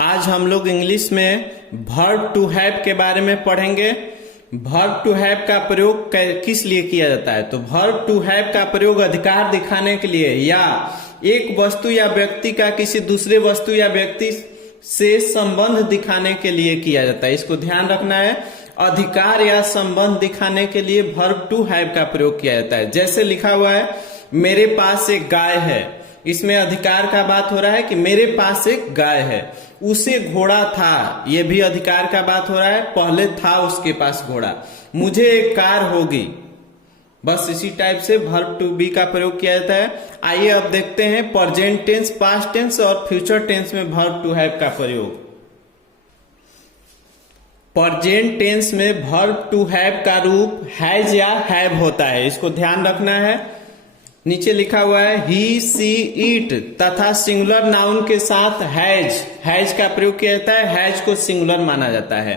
आज हम लोग इंग्लिश में वर्ब टू हैव के बारे में पढ़ेंगे। वर्ब टू हैव का प्रयोग किस लिए किया जाता है? तो वर्ब टू हैव का प्रयोग अधिकार दिखाने के लिए या एक वस्तु या व्यक्ति का किसी दूसरे वस्तु या व्यक्ति से संबंध दिखाने के लिए किया जाता है। इसको ध्यान रखना है। अधिकार या संबंध दिखाने के लिए वर्ब टू हैव का प्रयोग किया जाता है। जैसे लिखा हुआ है, मेरे पास एक गाय है। इसमें अधिकार का बात हो रहा है कि मेरे पास एक गाय है। उसे घोड़ा था, यह भी अधिकार का बात हो रहा है, पहले था उसके पास घोड़ा। मुझे एक कार होगी। बस इसी टाइप से वर्ब टू बी का प्रयोग किया जाता है। आइए अब देखते हैं प्रेजेंट टेंस, पास्ट टेंस और फ्यूचर टेंस में वर्ब टू हैव का प्रयोग। प्रेजेंट टेंस में वर्ब टू हैव का रूप हैज या हैव होता है। इसको ध्यान रखना है। नीचे लिखा हुआ है ही, सी, इट तथा सिंगुलर नाउन के साथ हैज का प्रयोग किया जाता है। हैज को सिंगुलर माना जाता है।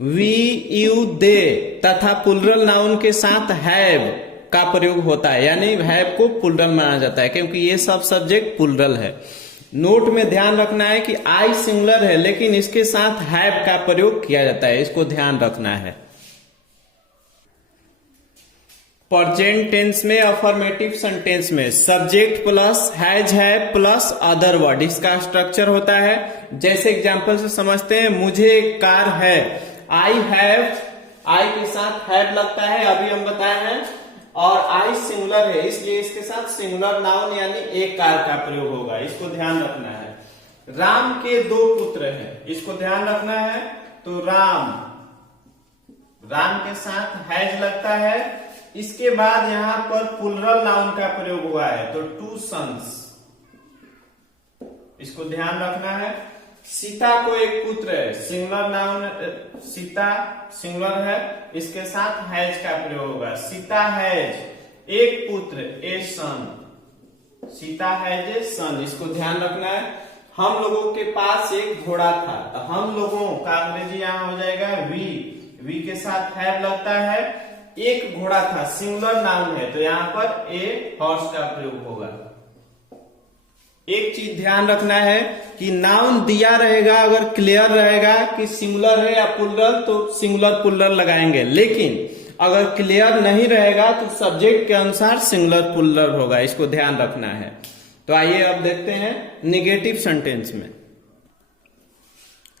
वी, यू, दे तथा प्लुरल नाउन के साथ हैव का प्रयोग होता है, यानी हैव को प्लुरल माना जाता है क्योंकि ये सब सब्जेक्ट प्लुरल है। नोट में ध्यान रखना है कि आई सिंगुलर है लेकिन इसके साथ हैव का प्रयोग किया जाता है, इसको ध्यान रखना है। प्रेजेंट टेंस में अफर्मेटिव सेंटेंस में subject plus has have plus other word, इसका स्ट्रक्चर होता है। जैसे एग्जांपल से समझते हैं, मुझे एक कार है। आई हैव, आई के साथ हैव लगता है, अभी हम बताए हैं, और आई सिंगुलर है इसलिए इसके साथ सिंगुलर नाउन यानी एक कार का प्रयोग होगा। इसको ध्यान रखना है। राम के दो पुत्र हैं, इसको ध्यान रखना है। तो राम के साथ हैज लगता है। इसके बाद यहां पर प्लुरल नाउन का प्रयोग हुआ है, तो टू सन्स, इसको ध्यान रखना है। सीता को एक पुत्र है, सिंगुलर नाउन, सीता सिंगुलर है, इसके साथ हैज का प्रयोग होगा। सीता हैज एक पुत्र, ए सन, सीता हैज ए सन, इसको ध्यान रखना है। हम लोगों के पास एक घोड़ा था, तो हम लोगों का अंग्रेजी यहां हो जाएगा वी के साथ हैव लगता है। एक घोड़ा था, सिंगुलर नाउन है, तो यहां पर ए हॉर्स का प्रयोग होगा। एक चीज ध्यान रखना है कि नाउन दिया रहेगा, अगर क्लियर रहेगा कि सिंगुलर है या प्लुरल तो सिंगुलर प्लुरल लगाएंगे, लेकिन अगर क्लियर नहीं रहेगा तो सब्जेक्ट के अनुसार सिंगुलर प्लुरल होगा, इसको ध्यान रखना है। तो आइए अब देखते हैं निगेटिव सेंटेंस में।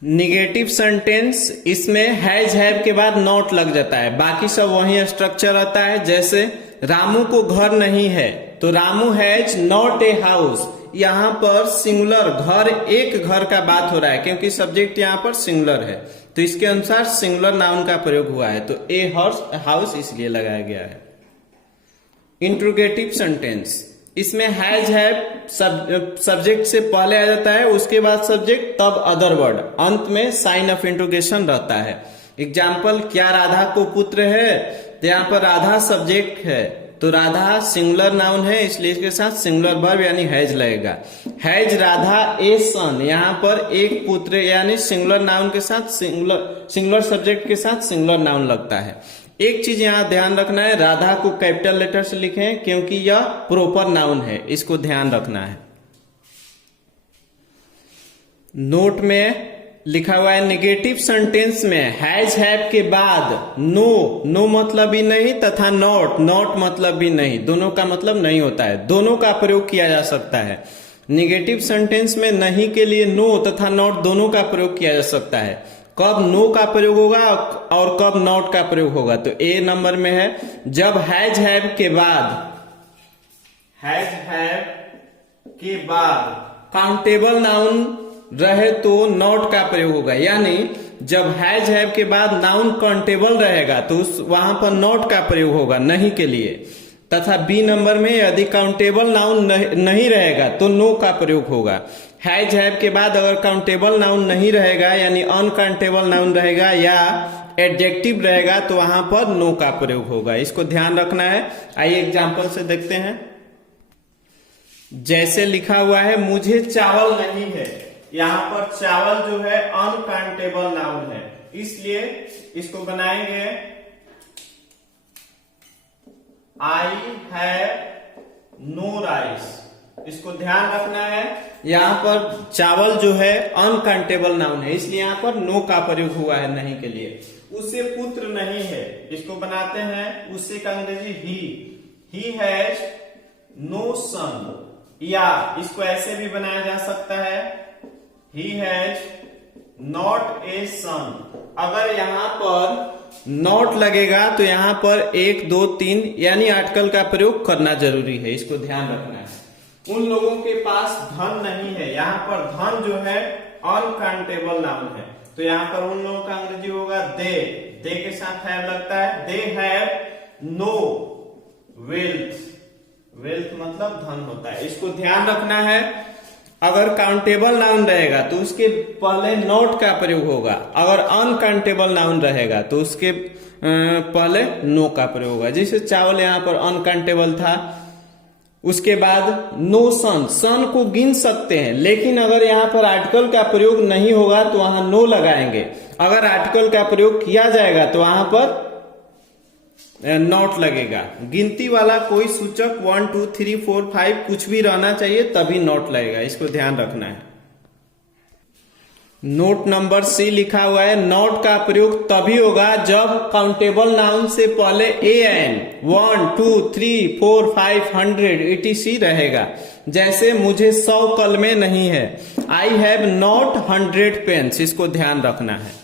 निगेटिव सेंटेंस, इसमें हैज हैव के बाद नॉट लग जाता है, बाकी सब वही स्ट्रक्चर रहता है। जैसे रामू को घर नहीं है, तो Ramu has not a house. यहां पर सिंगुलर घर, एक घर का बात हो रहा है क्योंकि सब्जेक्ट यहां पर सिंगुलर है, तो इसके अनुसार सिंगुलर नाउन का प्रयोग हुआ है, तो ए हाउस इसलिए लगाया गया है। इंट्रोगेटिव सेंटेंस, इसमें हैज हैव सब्जेक्ट से पहले आ जाता है, उसके बाद सब्जेक्ट, तब अदर वर्ड, अंत में साइन ऑफ इंट्रोगेशन रहता है। एग्जाम्पल, क्या राधा को पुत्र है? तो यहाँ पर राधा सब्जेक्ट है, तो राधा सिंगुलर नाउन है इसलिए इसके साथ सिंगुलर वर्ब यानी हैज लगेगा। हैज राधा ए सन, यहाँ पर एक पुत्र यानी सिंगुलर नाउन के साथ सिंगुलर सब्जेक्ट के साथ सिंगुलर नाउन लगता है। एक चीज यहां ध्यान रखना है, राधा को कैपिटल लेटर से लिखें क्योंकि यह प्रॉपर नाउन है, इसको ध्यान रखना है। नोट में लिखा हुआ है निगेटिव सेंटेंस में हैज हैव के बाद नो मतलब भी नहीं तथा नॉट मतलब भी नहीं, दोनों का मतलब नहीं होता है, दोनों का प्रयोग किया जा सकता है। निगेटिव सेंटेंस में नहीं के लिए नो तथा नॉट दोनों का प्रयोग किया जा सकता है। कब नो का प्रयोग होगा और कब नॉट का प्रयोग होगा? तो ए नंबर में है, जब हैज हैव के बाद काउंटेबल नाउन रहे तो नॉट का प्रयोग होगा, यानी जब हैज हैव के बाद नाउन काउंटेबल रहेगा तो वहां पर नॉट का प्रयोग होगा नहीं के लिए। तथा बी नंबर में यदि काउंटेबल नाउन नहीं रहेगा तो नो का प्रयोग होगा। हैज हैव के बाद अगर काउंटेबल नाउन नहीं रहेगा यानी अनकाउंटेबल नाउन रहेगा या एडजेक्टिव रहेगा तो वहां पर नो का प्रयोग होगा, इसको ध्यान रखना है। आइए एग्जांपल से देखते हैं। जैसे लिखा हुआ है, मुझे चावल नहीं है, यहां पर चावल जो है अनकाउंटेबल नाउन है, इसलिए इसको बनाएंगे आई हैव नो राइस। इसको ध्यान रखना है। यहाँ पर चावल जो है अनकाउंटेबल नाउन है, इसलिए यहाँ पर नो का प्रयोग हुआ है नहीं के लिए। उससे पुत्र नहीं है, इसको बनाते हैं उससे का अंग्रेजी ही हैज नो सन, या इसको ऐसे भी बनाया जा सकता है ही हैज नॉट ए सन। अगर यहाँ पर नॉट लगेगा तो यहाँ पर 1 2 3 यानी आर्टिकल का प्रयोग करना जरूरी है, इसको ध्यान रखना है। उन लोगों के पास धन नहीं है, यहाँ पर धन जो है अनकाउंटेबल नाउन है, तो यहाँ पर उन लोगों का अंग्रेजी होगा दे के साथ हैव लगता है। दे हैव नो वेल्थ मतलब धन होता है, इसको ध्यान रखना है। अगर काउंटेबल नाउन रहेगा तो उसके पहले नॉट का प्रयोग होगा, अगर अनकाउंटेबल नाउन रहेगा तो उसके पहले नो का प्रयोग होगा। जैसे चावल यहाँ पर अनकाउंटेबल था, उसके बाद नो सन को गिन सकते हैं, लेकिन अगर यहाँ पर आर्टिकल का प्रयोग नहीं होगा तो वहां नो लगाएंगे। अगर आर्टिकल का प्रयोग किया जाएगा तो वहां पर नॉट लगेगा। गिनती वाला कोई सूचक 1 2 3 4 5 कुछ भी रहना चाहिए तभी नॉट लगेगा, इसको ध्यान रखना है। नोट नंबर सी लिखा हुआ है, नॉट का प्रयोग तभी होगा जब काउंटेबल नाउन से पहले an 1 2 3 4 5 100 etc रहेगा। जैसे मुझे 100 कलमें नहीं है, आई हैव नॉट 100 पेन्स, इसको ध्यान रखना है।